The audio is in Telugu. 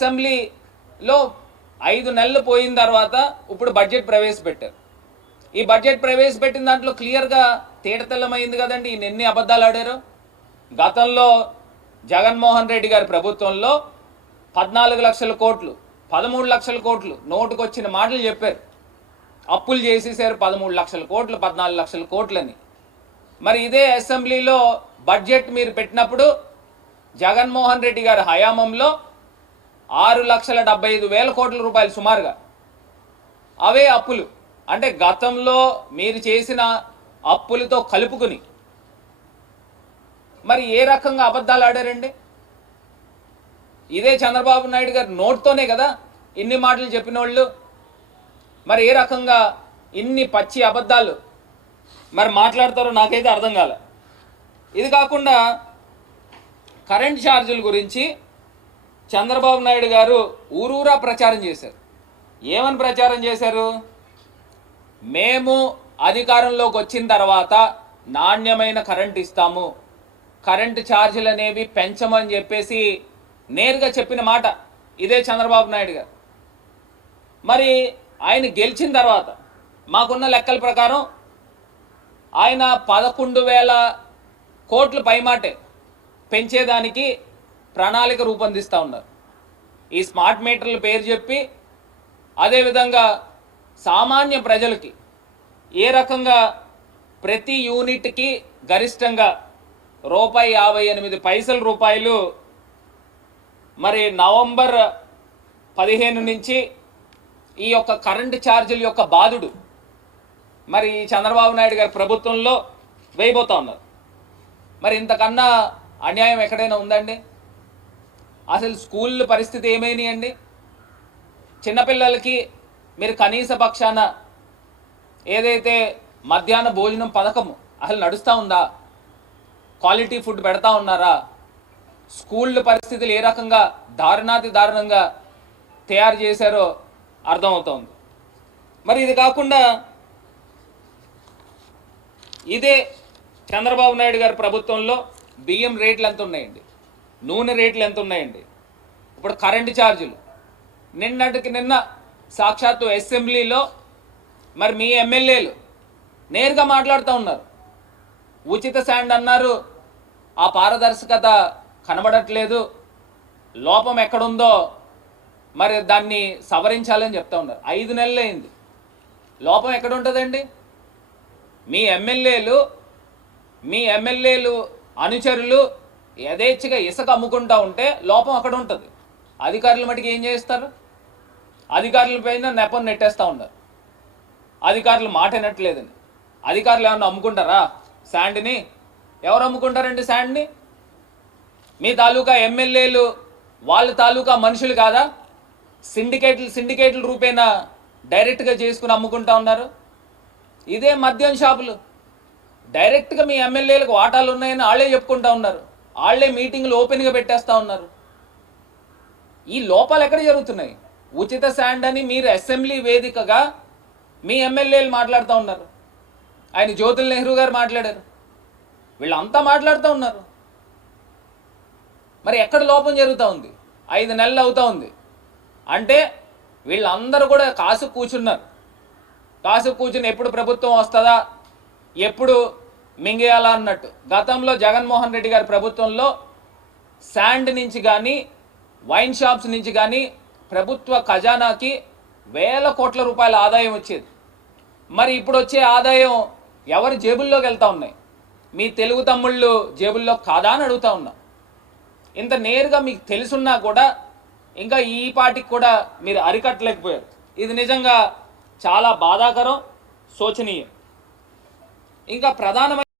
అసెంబ్లీలో 5 నెలలు పోయిన తర్వాత ఇప్పుడు బడ్జెట్ ప్రవేశపెట్టారు. ఈ బడ్జెట్ ప్రవేశపెట్టిన దాంట్లో క్లియర్గా తేటతెల్లమైంది కదండి ఈయన ఎన్ని అబద్ధాలు ఆడారు. గతంలో జగన్మోహన్ రెడ్డి గారి ప్రభుత్వంలో 14 లక్షల కోట్లు 13 లక్షల కోట్లు నోటుకొచ్చిన మాటలు చెప్పారు. అప్పులు చేసేసారు 13 లక్షల కోట్లు 14 లక్షల కోట్లని. మరి ఇదే అసెంబ్లీలో బడ్జెట్ మీరు పెట్టినప్పుడు జగన్మోహన్ రెడ్డి గారి హయాంలో 6,75,000 కోట్ల రూపాయలు సుమారుగా అవే అప్పులు. అంటే గతంలో మీరు చేసిన అప్పులతో కలుపుకుని మరి ఏ రకంగా అబద్ధాలు ఆడారండి. ఇదే చంద్రబాబు నాయుడు గారి నోట్తోనే కదా ఇన్ని మాటలు చెప్పిన వాళ్ళు. మరి ఏ రకంగా ఇన్ని పచ్చి అబద్ధాలు మరి మాట్లాడతారో నాకైతే అర్థం కాలే. ఇది కాకుండా కరెంట్ ఛార్జీల గురించి చంద్రబాబు నాయుడు గారు ఊరూరా ప్రచారం చేశారు. ఏమని ప్రచారం చేశారు? మేము అధికారంలోకి వచ్చిన తర్వాత నాణ్యమైన కరెంట్ ఇస్తాము, కరెంటు ఛార్జీలు అనేవి పెంచమని చెప్పేసి నేరుగా చెప్పిన మాట ఇదే చంద్రబాబు నాయుడు గారు. మరి ఆయన గెలిచిన తర్వాత మాకున్న లెక్కల ప్రకారం ఆయన 11,000 కోట్లు పైమాటే పెంచేదానికి ప్రణాళిక రూపొందిస్తూ ఉన్నారు. ఈ స్మార్ట్ మీటర్ల పేరు చెప్పి అదేవిధంగా సామాన్య ప్రజలకి ఏ రకంగా ప్రతి యూనిట్కి గరిష్టంగా ₹1.58 మరి నవంబర్ 15 నుంచి ఈ యొక్క కరెంటు ఛార్జీల యొక్క బాధుడు మరి చంద్రబాబు నాయుడు గారి ప్రభుత్వంలో వేయబోతా ఉన్నారు. మరి ఇంతకన్నా అన్యాయం ఎక్కడైనా ఉందండి? అసలు స్కూళ్ళ పరిస్థితి ఏమైనాయండి? చిన్నపిల్లలకి మీరు కనీస పక్షాన ఏదైతే మధ్యాహ్న భోజనం పథకము అసలు నడుస్తూ ఉందా? క్వాలిటీ ఫుడ్ పెడతా ఉన్నారా? స్కూళ్ళ పరిస్థితులు ఏ రకంగా దారుణాతి దారుణంగా తయారు చేశారో అర్థమవుతోంది. మరి ఇది కాకుండా ఇదే చంద్రబాబు నాయుడు గారి ప్రభుత్వంలో బియ్యం రేట్లు ఎంత ఉన్నాయండి, నూనె రేట్లు ఎంత ఉన్నాయండి, ఇప్పుడు కరెంటు ఛార్జీలు. నిన్నటికి నిన్న సాక్షాత్తు అసెంబ్లీలో మరి మీ ఎమ్మెల్యేలు నేరుగా మాట్లాడుతూ ఉన్నారు. ఉచిత శాండ్ అన్నారు, ఆ పారదర్శకత కనబడట్లేదు, లోపం ఎక్కడుందో మరి దాన్ని సవరించాలని చెప్తా ఉన్నారు. 5 నెలలు అయింది, లోపం ఎక్కడ ఉంటుందండి? మీ ఎమ్మెల్యేలు అనుచరులు యథేచ్ఛగా ఇసుక అమ్ముకుంటూ ఉంటే లోపం అక్కడ ఉంటుంది. అధికారుల మటుకు ఏం చేస్తారు? అధికారుల పైన నెపం నెట్టేస్తూ ఉన్నారు. అధికారులు మాట వినట్లేదని. అధికారులు ఏమన్నా అమ్ముకుంటారా శాండ్ని? ఎవరు అమ్ముకుంటారండి శాండ్ని? మీ తాలూకా ఎమ్మెల్యేలు వాళ్ళ తాలూకా మనుషులు కాదా? సిండికేట్ల రూపేణా డైరెక్ట్గా చేసుకుని అమ్ముకుంటా ఉన్నారు. ఇదే మద్యం షాపులు డైరెక్ట్గా మీ ఎమ్మెల్యేలకు వాటాలు ఉన్నాయని వాళ్ళే చెప్పుకుంటా ఉన్నారు. వాళ్ళే మీటింగ్లు ఓపెన్గా పెట్టేస్తూ ఉన్నారు. ఈ లోపాలు ఎక్కడ జరుగుతున్నాయి? ఉచిత శాండ్ అని మీరు అసెంబ్లీ వేదికగా మీ ఎమ్మెల్యేలు మాట్లాడుతూ ఉన్నారు. ఆయన జ్యోతుల్ నెహ్రూ గారు మాట్లాడారు, వీళ్ళంతా మాట్లాడుతూ ఉన్నారు. మరి ఎక్కడ లోపం జరుగుతూ ఉంది? 5 నెలలు అవుతూ ఉంది. అంటే వీళ్ళందరూ కూడా కాసు కూర్చున్నారు. కాసు కూర్చుని ఎప్పుడు ప్రభుత్వం వస్తుందా, ఎప్పుడు మింగేయాలా అన్నట్టు. గతంలో జగన్మోహన్ రెడ్డి గారి ప్రభుత్వంలో శాండ్ నుంచి కానీ వైన్ షాప్స్ నుంచి కానీ ప్రభుత్వ ఖజానాకి వేల కోట్ల రూపాయల ఆదాయం వచ్చేది. మరి ఇప్పుడు వచ్చే ఆదాయం ఎవరి జేబుల్లోకి వెళ్తూ ఉన్నాయి? మీ తెలుగు తమ్ముళ్ళు జేబుల్లో కాదా అని అడుగుతా ఉన్నా. ఇంత నేరుగా మీకు తెలుసున్నా కూడా ఇంకా ఈ పాటికి కూడా మీరు అరికట్టలేకపోయారు. ఇది నిజంగా చాలా బాధాకరం, శోచనీయం. ఇంకా ప్రధానమైన